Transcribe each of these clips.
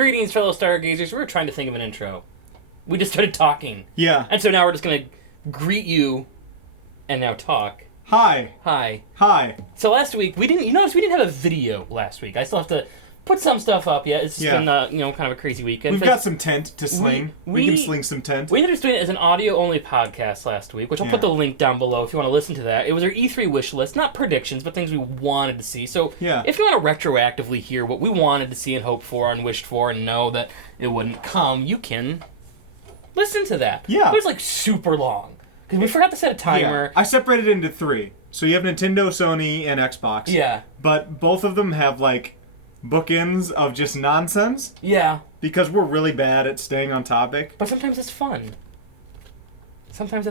Greetings, fellow stargazers. We were trying to think of an intro. We just started talking. Yeah. And so now we're just going to greet you and now talk. Hi. Hi. Hi. So last week, you notice we didn't have a video last week. I still have to put some stuff up yet. It's just been, kind of a crazy weekend. We've got some tent to sling. We can sling some tent. We ended up doing it as an audio-only podcast last week, which I'll put the link down below if you want to listen to that. It was our E3 wish list, not predictions, but things we wanted to see. So if you want to retroactively hear what we wanted to see and hoped for and wished for and know that it wouldn't come, you can listen to that. Yeah. It was like super long. Because we forgot to set a timer. Yeah. I separated it into 3. So you have Nintendo, Sony, and Xbox. Yeah. But both of them have, like, bookends of just nonsense. Yeah. Because we're really bad at staying on topic. But sometimes it's fun. Sometimes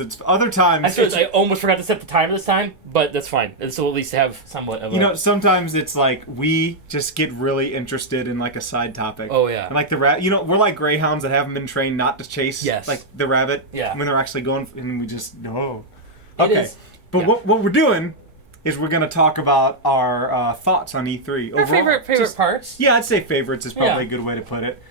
it's... Other times... I almost forgot to set the timer this time, but that's fine. This will at least have somewhat of sometimes it's like we just get really interested in, like, a side topic. Oh, yeah. And, like, we're like greyhounds that haven't been trained not to chase, like, the rabbit. Yeah. When they're actually going... And we just... No. Okay. But what we're doing is we're going to talk about our thoughts on E3. Our favorite parts. Yeah, I'd say favorites is probably a good way to put it.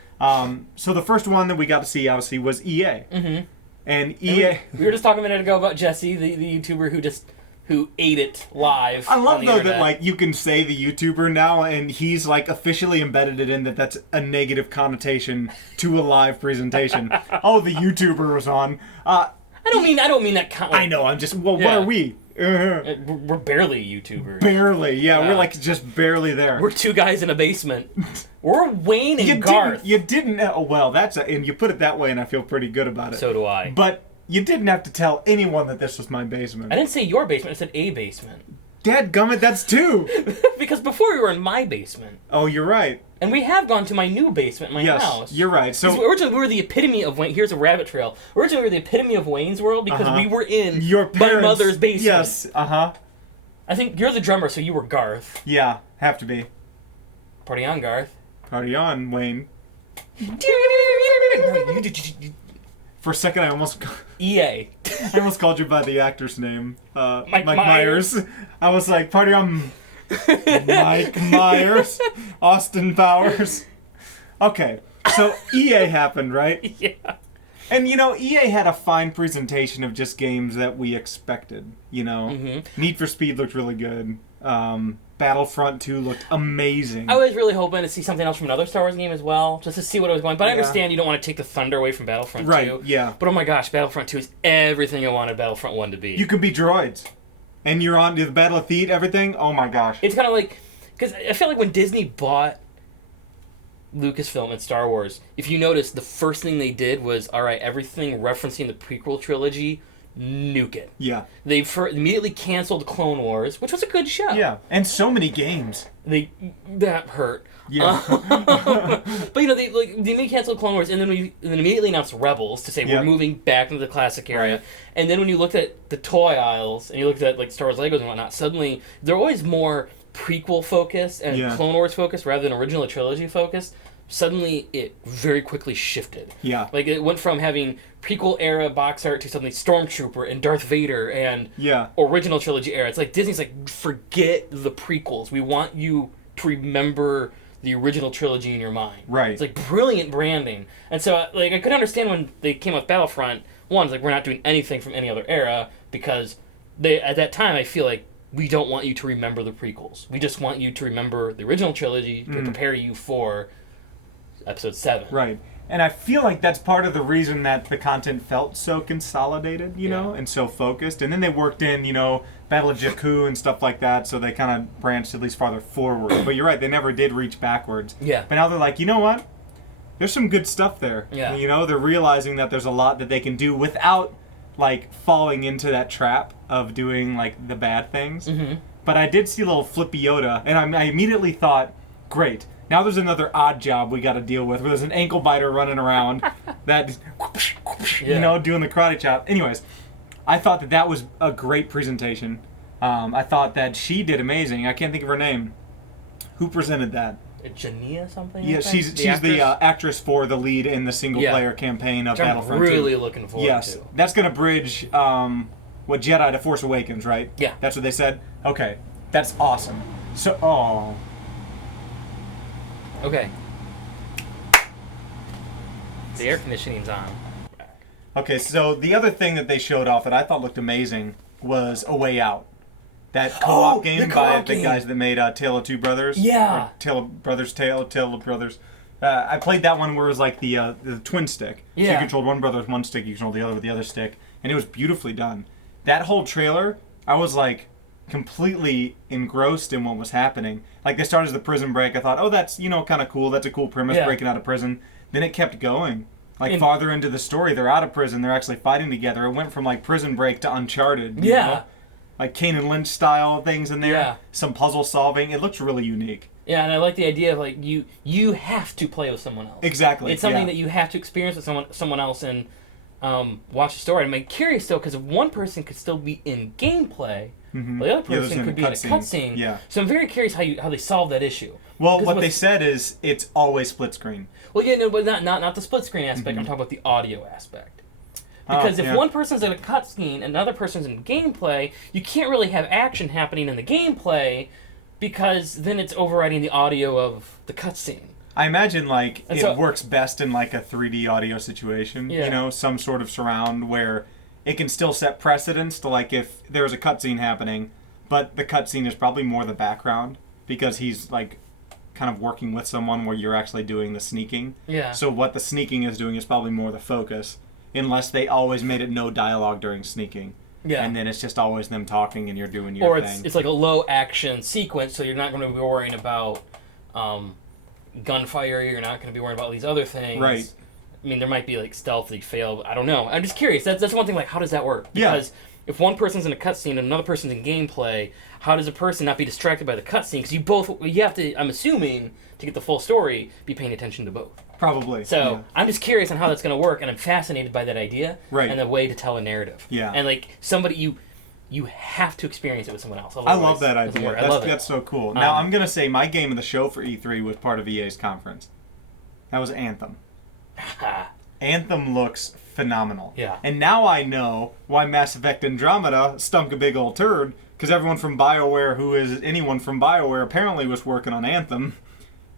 So the first one that we got to see, obviously, was EA. Mm-hmm. And EA... We were just talking a minute ago about Jesse, the YouTuber who ate it live. I love, though, that, like, you can say the YouTuber now, and he's, like, officially embedded it in that's a negative connotation to a live presentation. Oh, the YouTuber was on. I don't mean that. I know. I'm just. Well, what are we? We're barely YouTubers. Barely, yeah. We're like just barely there. We're 2 guys in a basement. We're Wayne and Garth. You didn't. Well, and you put it that way, and I feel pretty good about it. So do I. But you didn't have to tell anyone that this was my basement. I didn't say your basement. I said a basement. Dadgummit, that's 2. Because before we were in my basement. Oh, you're right. And we have gone to my new basement in my house. Yes, you're right. So originally we were the epitome of Wayne. Here's a rabbit trail. Originally we were the epitome of Wayne's World because we were in my mother's basement. Yes, I think you're the drummer, so you were Garth. Yeah, have to be. Party on, Garth. Party on, Wayne. For a second, I almost... EA. I almost called you by the actor's name. Mike Myers. I was like, party on... Mike Myers. Austin Powers. Okay, so EA happened, right? Yeah. And, EA had a fine presentation of just games that we expected, Mm-hmm. Need for Speed looked really good. Battlefront 2 looked amazing. I was really hoping to see something else from another Star Wars game as well, just to see what it was going. But I understand you don't want to take the thunder away from Battlefront 2. Right, yeah. But oh my gosh, Battlefront 2 is everything I wanted Battlefront 1 to be. You can be droids. And you're on to the Battle of Theed, everything? Oh my gosh. It's kind of like... Because I feel like when Disney bought Lucasfilm and Star Wars, if you notice, the first thing they did was, alright, everything referencing the prequel trilogy, nuke it. Yeah. They immediately canceled Clone Wars, which was a good show. Yeah, and so many games. That hurt. Yeah. But they immediately canceled Clone Wars, and then immediately announced Rebels to say we're moving back into the classic area. Right. And then when you looked at the toy aisles and you looked at like Star Wars Legos and whatnot, suddenly they're always more prequel focused and Clone Wars focused rather than original trilogy focused. Suddenly it very quickly shifted. Yeah. Like it went from having prequel era box art to suddenly Stormtrooper and Darth Vader and original trilogy era. It's like Disney's like, forget the prequels. We want you to remember the original trilogy in your mind. Right. It's like brilliant branding. And so like I could understand when they came with Battlefront 1, it's like we're not doing anything from any other era because they at that time I feel like we don't want you to remember the prequels. We just want you to remember the original trilogy to prepare you for Episode 7. Right. And I feel like that's part of the reason that the content felt so consolidated, and so focused. And then they worked in, Battle of Jakku and stuff like that, so they kind of branched at least farther forward. But you're right, they never did reach backwards. Yeah. But now they're like, you know what? There's some good stuff there. Yeah. They're realizing that there's a lot that they can do without, like, falling into that trap of doing, like, the bad things. Mm-hmm. But I did see a little Flippy Yoda, and I immediately thought, great. Now there's another odd job we got to deal with, where there's an ankle biter running around that, doing the karate chop. Anyways, I thought that was a great presentation. I thought that she did amazing. I can't think of her name. Who presented that? Jania something? Yeah, she's the actress for the lead in the single-player campaign of Battlefront 2. I'm really looking forward to. Yes, that's going to bridge what Jedi to Force Awakens, right? Yeah. That's what they said? Okay, that's awesome. So, Okay. The air conditioning's on. Okay, so the other thing that they showed off that I thought looked amazing was A Way Out. That co-op game by the guys that made Tale of Two Brothers. Yeah. Or Tale of Brothers, Tale of Brothers. I played that one where it was like the twin stick. Yeah. So you controlled one brother with one stick, you controlled the other with the other stick. And it was beautifully done. That whole trailer, I was like completely engrossed in what was happening. Like they started as the prison break. I thought, oh, that's, kind of cool. That's a cool premise, breaking out of prison. Then it kept going. Like farther into the story, they're out of prison. They're actually fighting together. It went from like Prison Break to Uncharted. You know? Like Kane and Lynch style things in there. Yeah. Some puzzle solving. It looks really unique. Yeah, and I like the idea of like you have to play with someone else. Exactly. It's something that you have to experience with someone else and watch the story. I'm curious though, because if one person could still be in gameplay, well, the other person could be in a cutscene. Yeah. So I'm very curious how they solve that issue. Well, what they said is it's always split screen. Well, yeah, no, but not the split screen aspect. I'm talking about the audio aspect. Because if one person's in a cutscene and another person's in gameplay, you can't really have action happening in the gameplay because then it's overriding the audio of the cutscene. I imagine it works best in like a 3D audio situation. Yeah. Some sort of surround where it can still set precedence to like if there's a cutscene happening, but the cutscene is probably more the background because he's like kind of working with someone where you're actually doing the sneaking. Yeah. So what the sneaking is doing is probably more the focus, unless they always made it no dialogue during sneaking. Yeah. And then it's just always them talking and you're doing your thing. Or it's like a low action sequence, so you're not going to be worrying about gunfire, you're not going to be worrying about these other things. Right. I mean, there might be like stealthy fail, but I don't know. I'm just curious. That's one thing, like, how does that work? Because if one person's in a cutscene and another person's in gameplay, how does a person not be distracted by the cutscene? Because you have to, I'm assuming, to get the full story, be paying attention to both. Probably. So I'm just curious on how that's going to work, and I'm fascinated by that idea and the way to tell a narrative. Yeah. And like somebody you have to experience it with someone else. I love that idea. That's so cool. Now I'm gonna say my game of the show for E3 was part of EA's conference. That was Anthem. Anthem looks phenomenal. Yeah. And now I know why Mass Effect Andromeda stunk a big old turd, because everyone from BioWare who is anyone from BioWare apparently was working on Anthem,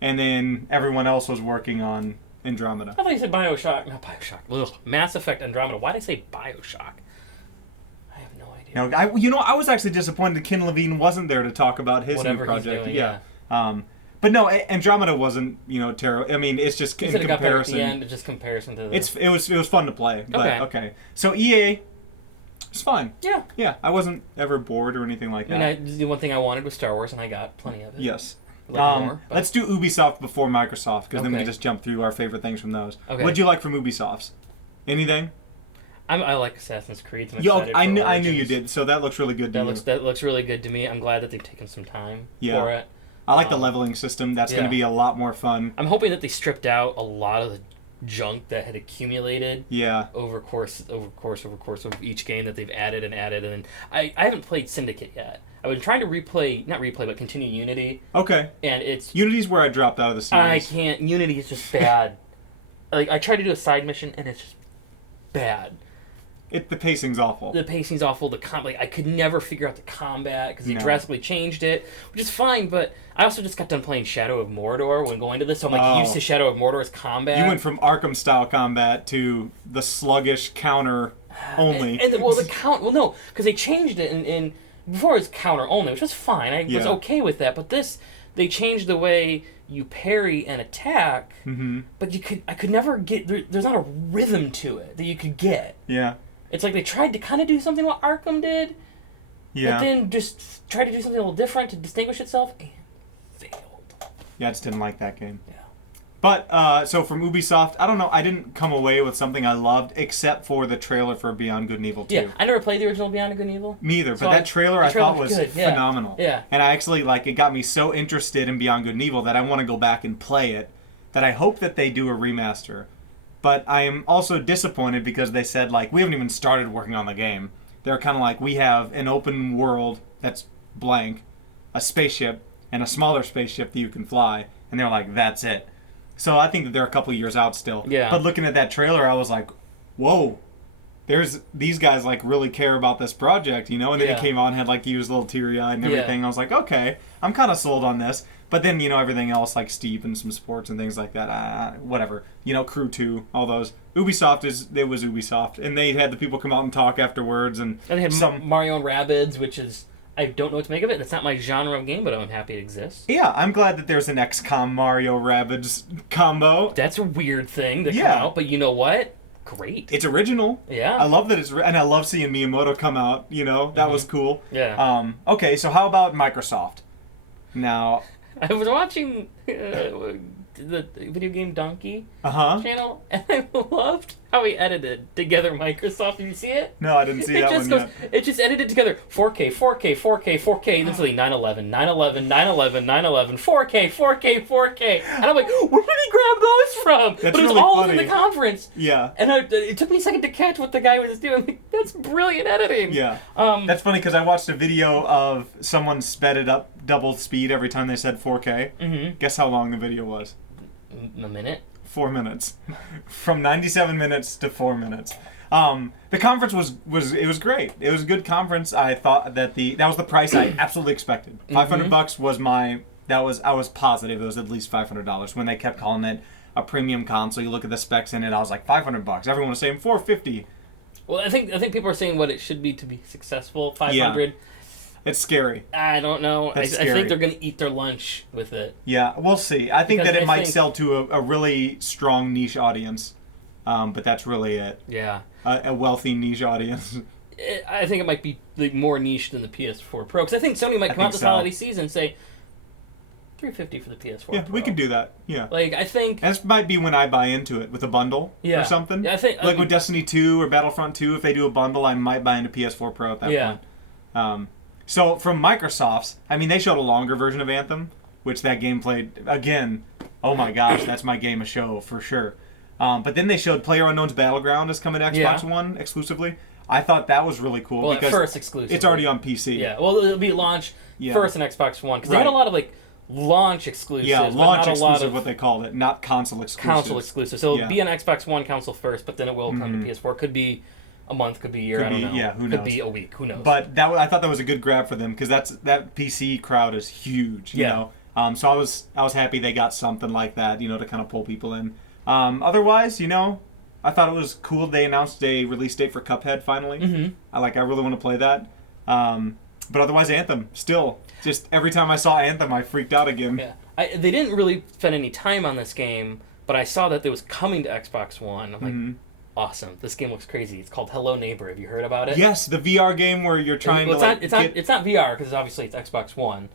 and then everyone else was working on Andromeda. I thought you said Bioshock. Not Bioshock. Ugh. Mass Effect Andromeda. Why did I say Bioshock? I have no idea. No, I was actually disappointed Ken Levine wasn't there to talk about his new project. He's doing, but no, Andromeda wasn't, terrible. I mean, it's just in comparison. Got better at the end, just comparison to it was fun to play. But, okay. So EA, it's fine. Yeah. Yeah, I wasn't ever bored or anything like that. I mean, the one thing I wanted was Star Wars, and I got plenty of it. Yes. More, let's do Ubisoft before Microsoft, because then we can just jump through our favorite things from those. Okay. What'd you like from Ubisoft's? Anything? I like Assassin's Creed. I knew you did, so that looks really good to me. That looks really good to me. I'm glad that they've taken some time for it. I like the leveling system. That's going to be a lot more fun. I'm hoping that they stripped out a lot of the junk that had accumulated over course of each game that they've added. And I haven't played Syndicate yet. I've been trying to but continue Unity. Okay. And Unity's where I dropped out of the series. I can't. Unity is just bad. Like, I tried to do a side mission, and it's just bad. The pacing's awful. The pacing's awful. I could never figure out the combat because he drastically changed it, which is fine. But I also just got done playing Shadow of Mordor when going to this, so I'm used to Shadow of Mordor's combat. You went from Arkham style combat to the sluggish counter only. No, because they changed it, and before it was counter only, which was fine. I was okay with that. But they changed the way you parry and attack. Mm-hmm. But I could never get. There's not a rhythm to it that you could get. Yeah. It's like they tried to kind of do something what Arkham did, but then just tried to do something a little different to distinguish itself, and failed. Yeah, I just didn't like that game. Yeah. But, so from Ubisoft, I don't know, I didn't come away with something I loved, except for the trailer for Beyond Good and Evil 2. Yeah, I never played the original Beyond Good and Evil. Me either, but that trailer I thought was phenomenal. Yeah. And I actually, it got me so interested in Beyond Good and Evil that I want to go back and play it, that I hope that they do a remaster. But I am also disappointed because they said, we haven't even started working on the game. They're kind of like, we have an open world that's blank, a spaceship, and a smaller spaceship that you can fly. And they're like, that's it. So I think that they're a couple years out still. Yeah. But looking at that trailer, I was like, whoa, there's these guys like really care about this project, you know. And then he came on and had like he was a little teary eyed and everything. I was like, okay, I'm kind of sold on this. But then, you know, everything else like Steep and some sports and things like that, whatever. You know, Crew 2, all those. Ubisoft was Ubisoft, and they had the people come out and talk afterwards, and they had some Mario and Rabbids, which is, I don't know what to make of it. It's not my genre of game, but I'm happy it exists. Yeah, I'm glad that there's an XCOM Mario Rabbids combo. That's a weird thing to come out, but you know what? Great. It's original. Yeah. I love that and I love seeing Miyamoto come out, you know. That was cool. Yeah. Okay, so how about Microsoft? Now, I was watching the Video Game Donkey channel, and I loved how he edited together Microsoft. Did you see it? No, I didn't see that one yet. It just edited together 4K, 4K, 4K, 4K, and then suddenly 911, 911, 911, 911, 4K, 4K, 4K. And I'm like, where did he grab those from? That's but it was really all funny. in the conference. Yeah. And it took me a second to catch what the guy was doing. I'm like, that's brilliant editing. Yeah. That's funny because I watched a video of someone sped it up double speed every time they said 4K. Mm-hmm. Guess how long the video was? A minute? 4 minutes. From 97 minutes to 4 minutes. The conference was great. It was a good conference. I thought that that was the price I absolutely expected. $500 was I was positive it was at least $500 when they kept calling it a premium console. You look at the specs in it, I was like $500. Everyone was saying $450. Well, I think people are saying what it should be to be successful. $500. Yeah. It's scary. I don't know. I think they're going to eat their lunch with it. Yeah, we'll see. I think that it might sell to a really strong niche audience, but that's really it. Yeah. A wealthy niche audience. I think it might be more niche than the PS4 Pro, because I think Sony might come out this holiday season and say $350 for the PS4 Pro. Yeah, we could do that. Yeah. Like, I think... And this might be when I buy into it with a bundle or something. Yeah, I think... Like with Destiny 2 or Battlefront 2, if they do a bundle, I might buy into PS4 Pro at that point. So, from Microsoft's, I mean, they showed a longer version of Anthem, which that game played, again, oh my gosh, that's my game of show, for sure. But then they showed PlayerUnknown's Battleground is coming to Xbox One exclusively. I thought that was really cool. Well, because at first exclusively. It's already on PC. Yeah, well, it'll be launch first on Xbox One, because they had a lot of, like, launch exclusives. Yeah, launch exclusive, of what they called it, not console exclusive. Console exclusive. So it'll be on Xbox One console first, but then it will come to PS4. Could be a month, could be a year, I don't know. Yeah, who knows? Could be a week, who knows. But I thought that was a good grab for them, because that PC crowd is huge, you know. So I was happy they got something like that, you know, to kind of pull people in. Otherwise, you know, I thought it was cool they announced a release date for Cuphead finally. Mm-hmm. I really want to play that. But otherwise, Anthem, still, just every time I saw Anthem, I freaked out again. Yeah, they didn't really spend any time on this game, but I saw that it was coming to Xbox One. I'm like, awesome! This game looks crazy. It's called Hello Neighbor. Have you heard about it? Yes, the VR game where you're trying to. It's not VR because obviously it's Xbox One.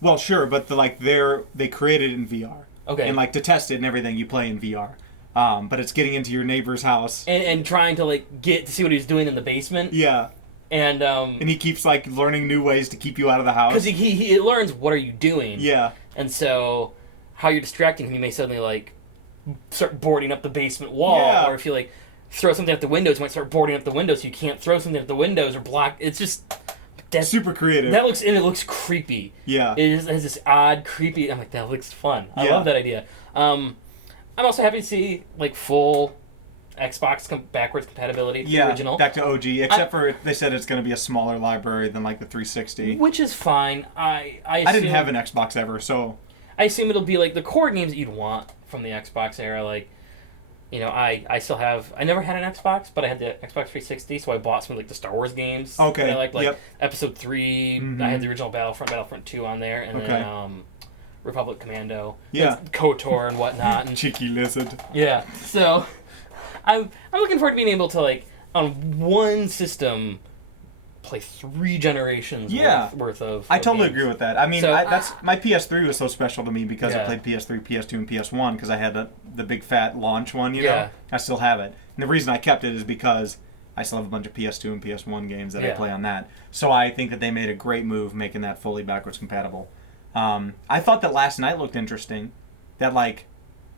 Well, sure, but they created it in VR. Okay. And to test it and everything, you play in VR. But it's getting into your neighbor's house and trying to get to see what he's doing in the basement. Yeah. And he keeps learning new ways to keep you out of the house. Because he learns what are you doing. Yeah. And so how you're distracting him, you may suddenly start boarding up the basement wall, or if you throw something at the windows, you might start boarding up the windows so you can't throw something at the windows or block. It's just super creative. It looks creepy. Yeah. It has this odd, creepy. I'm like, that looks fun. I love that idea. I'm also happy to see full Xbox backwards compatibility to the original. Back to OG, except for they said it's going to be a smaller library than the 360. Which is fine. I didn't have an Xbox ever, so I assume it'll be the core games that you'd want from the Xbox era. I still have. I never had an Xbox, but I had the Xbox 360, so I bought some the Star Wars games. Okay. That I Episode 3. Mm-hmm. I had the original Battlefront 2 on there, and then Republic Commando. Yeah. And KOTOR and whatnot. And, Cheeky lizard. Yeah. So I'm looking forward to being able to on one system play 3 generations worth of I totally games. agree with that. I mean, that's my PS3 was so special to me because I played PS3, PS2, and PS1 because I had the big fat launch one, you know? I still have it. And the reason I kept it is because I still have a bunch of PS2 and PS1 games that I play on that. So I think that they made a great move making that fully backwards compatible. I thought that Last Night looked interesting. That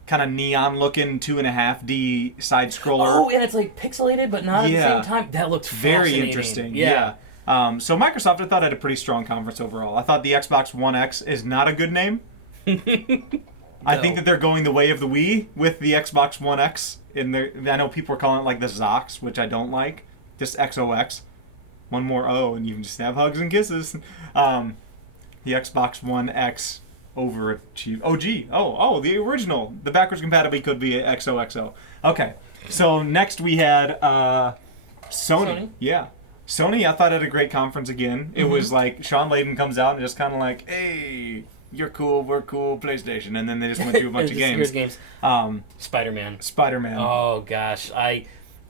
kind of neon-looking 2.5D side-scroller. Oh, and it's pixelated, but not at the same time. That looks very interesting. Yeah. So Microsoft, I thought, had a pretty strong conference overall. I thought the Xbox One X is not a good name. I think that they're going the way of the Wii with the Xbox One X. I know people are calling it the Zox, which I don't like. just XOX. One more O, and you can just have hugs and kisses. The Xbox One X overachieved. The original. The backwards compatibility could be XOXO. Okay, so next we had Sony. Yeah. Sony, I thought had a great conference again. It was like Sean Layden comes out and just kind of like, hey, you're cool, we're cool, PlayStation. And then they just went through a bunch of games. Here's games. Spider-Man. Oh, gosh.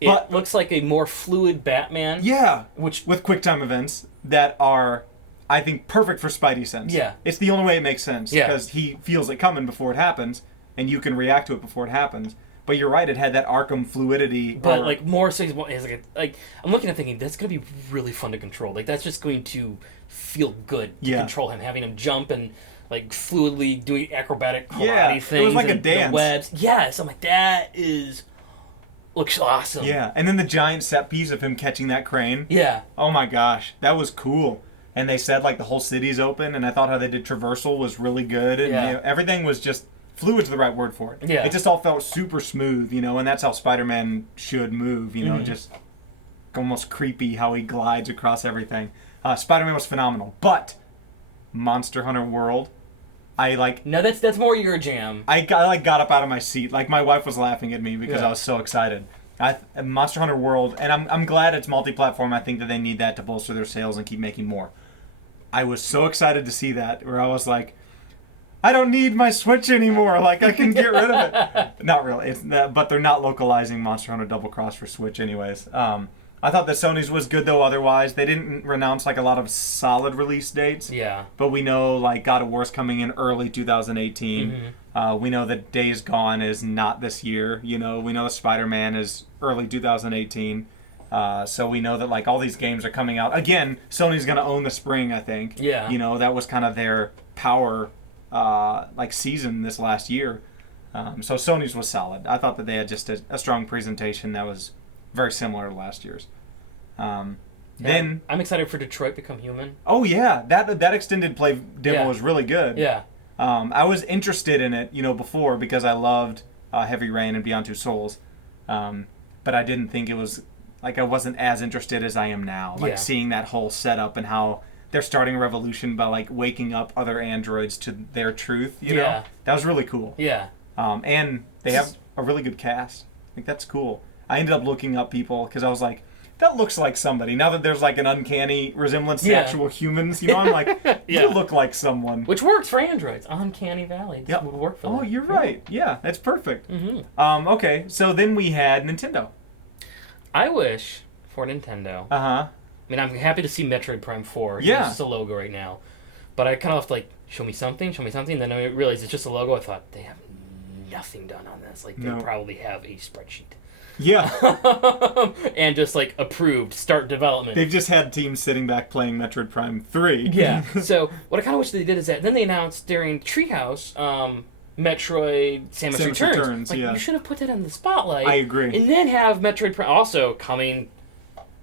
It looks like a more fluid Batman. Yeah, with QuickTime events that are, I think, perfect for Spidey sense. Yeah. It's the only way it makes sense. Yeah. Because he feels it coming before it happens, and you can react to it before it happens. But you're right, it had that Arkham fluidity. But, like, more things, like, I'm looking at thinking, that's going to be really fun to control. Like, that's just going to feel good to control him, having him jump and, like, fluidly doing acrobatic karate things. It was like a dance. The webs. Yes, I'm like, that looks awesome. Yeah, and then the giant set piece of him catching that crane. Yeah. Oh my gosh, that was cool. And they said, like, the whole city's open, and I thought how they did traversal was really good. And you know, everything was just... Fluid's the right word for it. Yeah. It just all felt super smooth, you know, and that's how Spider-Man should move, you know, just almost creepy how he glides across everything. Spider-Man was phenomenal. But Monster Hunter World, No, that's more your jam. I got up out of my seat. Like, my wife was laughing at me because I was so excited. Monster Hunter World, and I'm glad it's multi-platform. I think that they need that to bolster their sales and keep making more. I was so excited to see that, where I was like, I don't need my Switch anymore. Like, I can get rid of it. Not really. But they're not localizing Monster Hunter Double Cross for Switch anyways. I thought that Sony's was good, though, otherwise. They didn't announce, like, a lot of solid release dates. Yeah. But we know, like, God of War's coming in early 2018. We know that Days Gone is not this year. You know, we know that Spider-Man is early 2018. So we know that, like, all these games are coming out. Again, Sony's going to own the spring, I think. Yeah. You know, that was kind of their power season this last year. So Sony's was solid. I thought that they had just a strong presentation that was very similar to last year's. Then I'm excited for Detroit Become Human. Oh yeah, that extended play demo was really good. Yeah. I was interested in it, you know, before because I loved Heavy Rain and Beyond Two Souls, but I didn't think it was like I wasn't as interested as I am now. Like seeing that whole setup and how they're starting a revolution by like waking up other androids to their truth. You know, that was really cool. Yeah. And they have a really good cast. Like that's cool. I ended up looking up people because I was like, that looks like somebody. Now that there's like an uncanny resemblance to actual humans, you know, I'm like, you look like someone. Which works for androids. Uncanny Valley would work for them. Oh, you're right. Yeah, that's perfect. Okay, so then we had Nintendo. I wish for Nintendo. I mean, I'm happy to see Metroid Prime 4. Yeah. It's just a logo right now. But I kind of like, show me something. Then I realized it's just a logo. I thought, they have nothing done on this. Like, they probably have a spreadsheet. Yeah. And just, like, approved, start development. They've just had teams sitting back playing Metroid Prime 3. Yeah. So, what I kind of wish they did is that then they announced during Treehouse, Metroid Samus Returns. Like, you should have put that in the spotlight. I agree. And then have Metroid Prime also coming...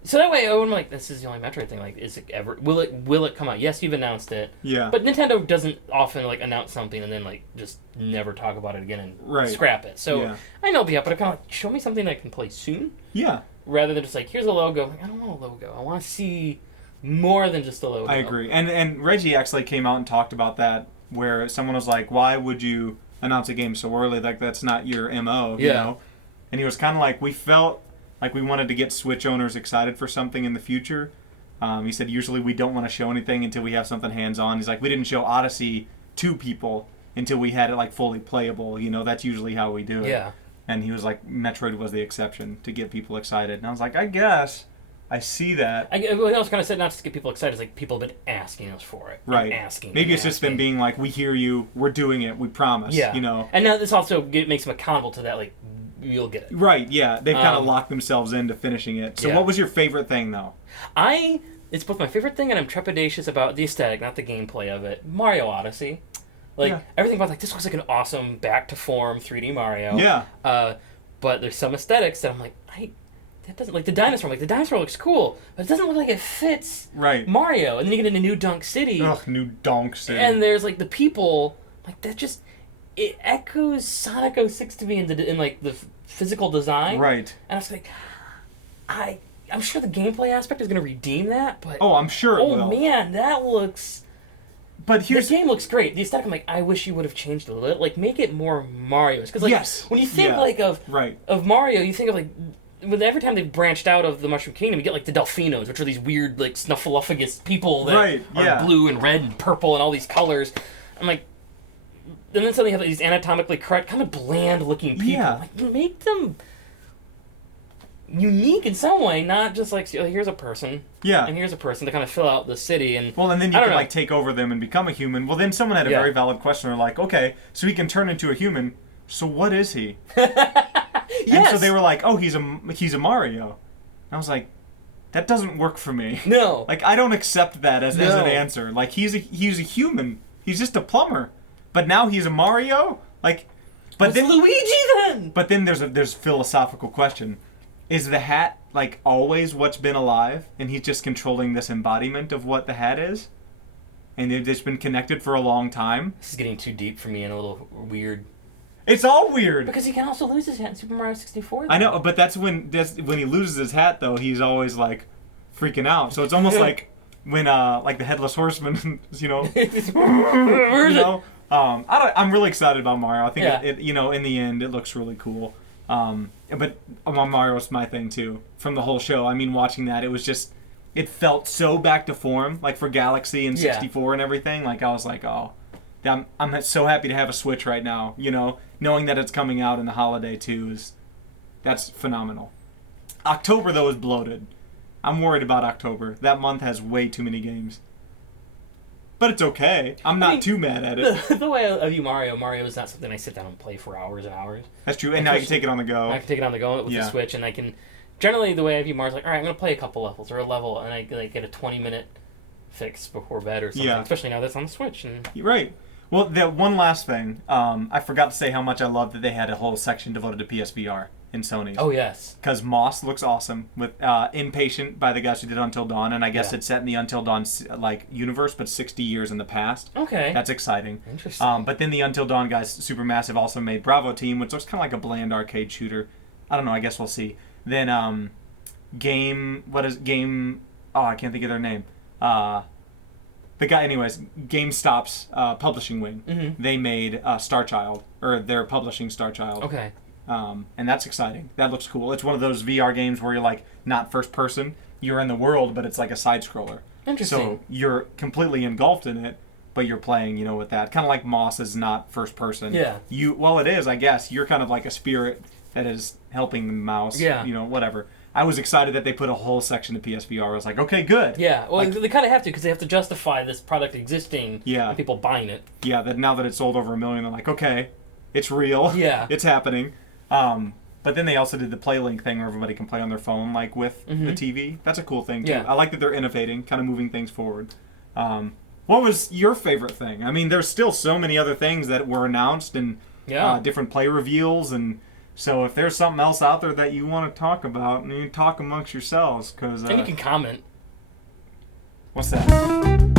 So that way, I'm like, this is the only Metroid thing. Like, is it ever... Will it come out? Yes, you've announced it. Yeah. But Nintendo doesn't often, like, announce something and then, like, just never talk about it again and scrap it. So, I know it'll be up, but I kind of like, show me something that I can play soon. Yeah. Rather than just like, here's a logo. Like, I don't want a logo. I want to see more than just a logo. I agree. And Reggie actually came out and talked about that, where someone was like, why would you announce a game so early? Like, that's not your MO, you know? And he was kind of like, we felt like we wanted to get Switch owners excited for something in the future. He said, usually we don't want to show anything until we have something hands-on. He's like, we didn't show Odyssey to people until we had it, like, fully playable. You know, that's usually how we do it. Yeah. And he was like, Metroid was the exception to get people excited. And I was like, I guess I see that. I was kind of said not to get people excited. It's like people have been asking us for it. Right. Maybe it's just them being like, we hear you, we're doing it, we promise. Yeah. You know. And now this also makes them accountable to that, like, you'll get it. Right, yeah. They've kind of locked themselves into finishing it. So what was your favorite thing, though? It's both my favorite thing and I'm trepidatious about the aesthetic, not the gameplay of it. Mario Odyssey. Like, everything about, like, this looks like an awesome back-to-form 3D Mario. Yeah. But there's some aesthetics that I'm like, that doesn't, like, the dinosaur looks cool, but it doesn't look like it fits Mario. And then you get into New Donk City. Ugh, New Donk City. And there's, like, the people, like, that just... It echoes Sonic 06 to me in like the physical design. Right. And I was like, I I'm sure the gameplay aspect is going to redeem that, but... Oh, I'm sure it will. Oh, man, that looks... But here's... The game looks great. The aesthetic, I'm like, I wish you would have changed it a little. Like, make it more Mario. Because, like, when you think, of Mario, you think of, like... Every time they've branched out of the Mushroom Kingdom, you get, like, the Delfinos, which are these weird, like, snuffleupagus people that are blue and red and purple and all these colors. I'm like... And then suddenly you have these anatomically correct, kind of bland-looking people. Yeah. Like, make them... unique in some way, not just like, here's a person. Yeah. And here's a person to kind of fill out the city. And well, and then you can, like, take over them and become a human. Well, then someone had a very valid question. They're like, okay, so he can turn into a human, so what is he? And so they were like, oh, he's a Mario. And I was like, that doesn't work for me. No. Like, I don't accept that as an answer. Like, he's a human. He's just a plumber. But now he's a Mario? Like, but then Luigi then! But then there's a philosophical question. Is the hat, like, always what's been alive, and he's just controlling this embodiment of what the hat is? And they've just been connected for a long time? This is getting too deep for me and a little weird. It's all weird! Because he can also lose his hat in Super Mario 64. I know, but that's when he loses his hat, though, he's always, like, freaking out. So it's almost like when, like, the Headless Horseman, you know... I'm really excited about Mario. I think, it, in the end, it looks really cool. But Mario's my thing too. From the whole show, I mean, watching that, it felt so back to form, like for Galaxy and 64 and everything. Like I was like, oh, I'm so happy to have a Switch right now. Knowing that it's coming out in the holiday too that's phenomenal. October though is bloated. I'm worried about October. That month has way too many games. But it's okay. I'm not too mad at it. The way I view Mario is not something I sit down and play for hours and hours. That's true. And now you can take it on the go. I can take it on the go with the Switch, and I can... Generally, the way I view Mario is like, all right, I'm going to play a couple levels or a level, and I get a 20-minute fix before bed or something. Yeah. Especially now that's on the Switch. And... Right. Well, one last thing. I forgot to say how much I love that they had a whole section devoted to PSVR in Sony's. Oh, yes. Because Moss looks awesome with Impatient by the guys who did Until Dawn, and I guess it's set in the Until Dawn universe, but 60 years in the past. Okay. That's exciting. Interesting. But then the Until Dawn guys, Supermassive, also made Bravo Team, which looks kind of like a bland arcade shooter. I don't know. I guess we'll see. Then I can't think of their name. The guy, anyways, GameStop's publishing wing. Mm-hmm. They made Star Child, or they're publishing Star Child. Okay. And that's exciting. That looks cool. It's one of those VR games where you're like not first person. You're in the world, but it's like a side scroller. Interesting. So you're completely engulfed in it, but you're playing, with that. Kind of like Moss is not first person. Yeah. Well, it is, I guess. You're kind of like a spirit that is helping the mouse. Yeah. Whatever. I was excited that they put a whole section of PSVR. I was like, okay, good. Yeah, well, they kind of have to because they have to justify this product existing and people buying it. Yeah, that now that it's sold over 1 million, they're like, okay, it's real. Yeah. It's happening. But then they also did the PlayLink thing where everybody can play on their phone, like with the TV. That's a cool thing, too. Yeah. I like that they're innovating, kind of moving things forward. What was your favorite thing? I mean, there's still so many other things that were announced and different play reveals. And so if there's something else out there that you want to talk about, you talk amongst yourselves. And you can comment. What's that?